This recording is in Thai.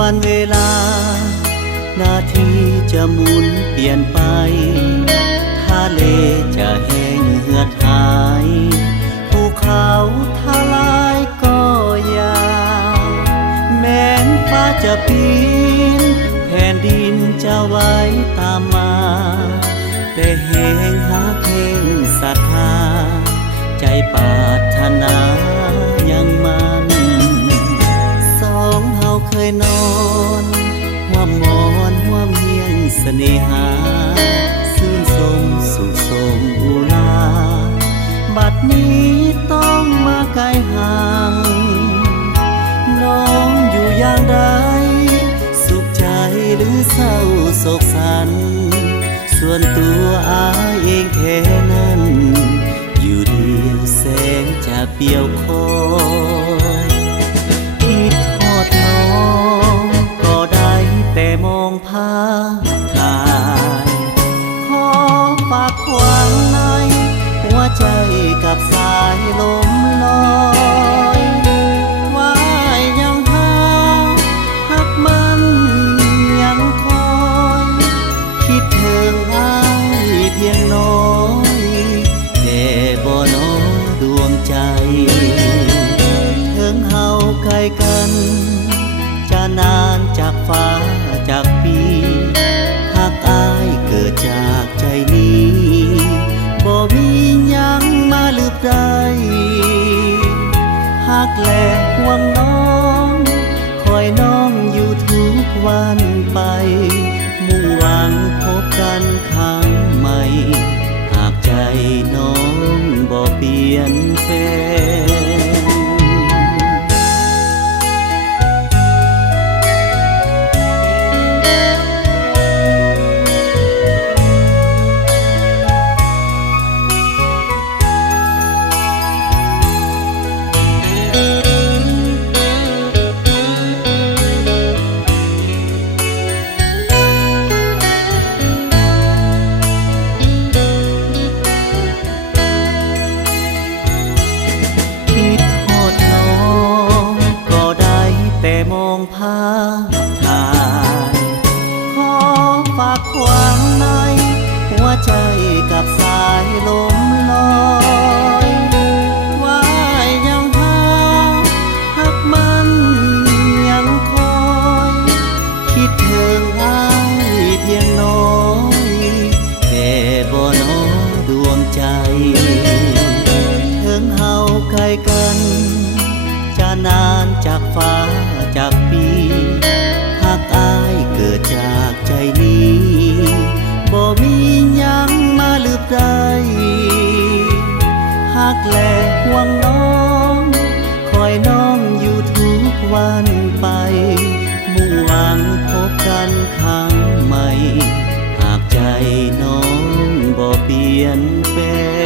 วันเวลานาทีจะหมุนเปลี่ยนไปทะเลจะแห้งเหือดหายภูเขาทลายก็ยาวแม้นฟ้าจะปีนแผ่นดินจะไหวตามมาแต่แห่งหาเพ่งศรัทธาใจปรารถนายังมันสองเฮาเคยนอนห่วมมอนห่วมเฮียงเสน่หาซื่นสมสุขสมอุลาบัดนี้ต้องมาไกลห่างน้องอยู่อย่างใดสุขใจหรือเศร้าโศกสันส่วนตัวอายเองแค่นั้นอยู่เดียวแสงจะเปี่ยวคอยคิดทอดน้องก็ได้แต่มองภาพถ่ายขอฝากความในหัวใจกับสายลมลอยว่ายังหาหักมันยังคอยคิดถึงอายเพียงน้อยแต่บ่น้อดวงใจถึงเฮาไกลกันจะนานจากฟ้าจากปีหากอายเกิดจากใจนี้บ่มีหยังมาลืบได้หากแลห่วงน้องคอยน้องอยู่ทุกวันไปมุ่งหวังพบกันครั้งใหม่หากใจน้องบ่เปลี่ยนแปลงมองภาพถ่ายขอฝากความในหัวใจกับสายลมลอยว่ายังหาหักมันยังคอยคิดถึงอายเพียงน้อยแต่บ่น้อดวงใจถึงเฮาไกลกันจะนานจากฟ้าจากปีหากอายเกิดจากใจนี้บ่มีหยังมาลืบได้หากแลห่วงน้องคอยน้องอยู่ทุกวันไปมุ่งหวังพบกันครั้งใหม่หากใจน้องบ่เปลี่ยนแปลง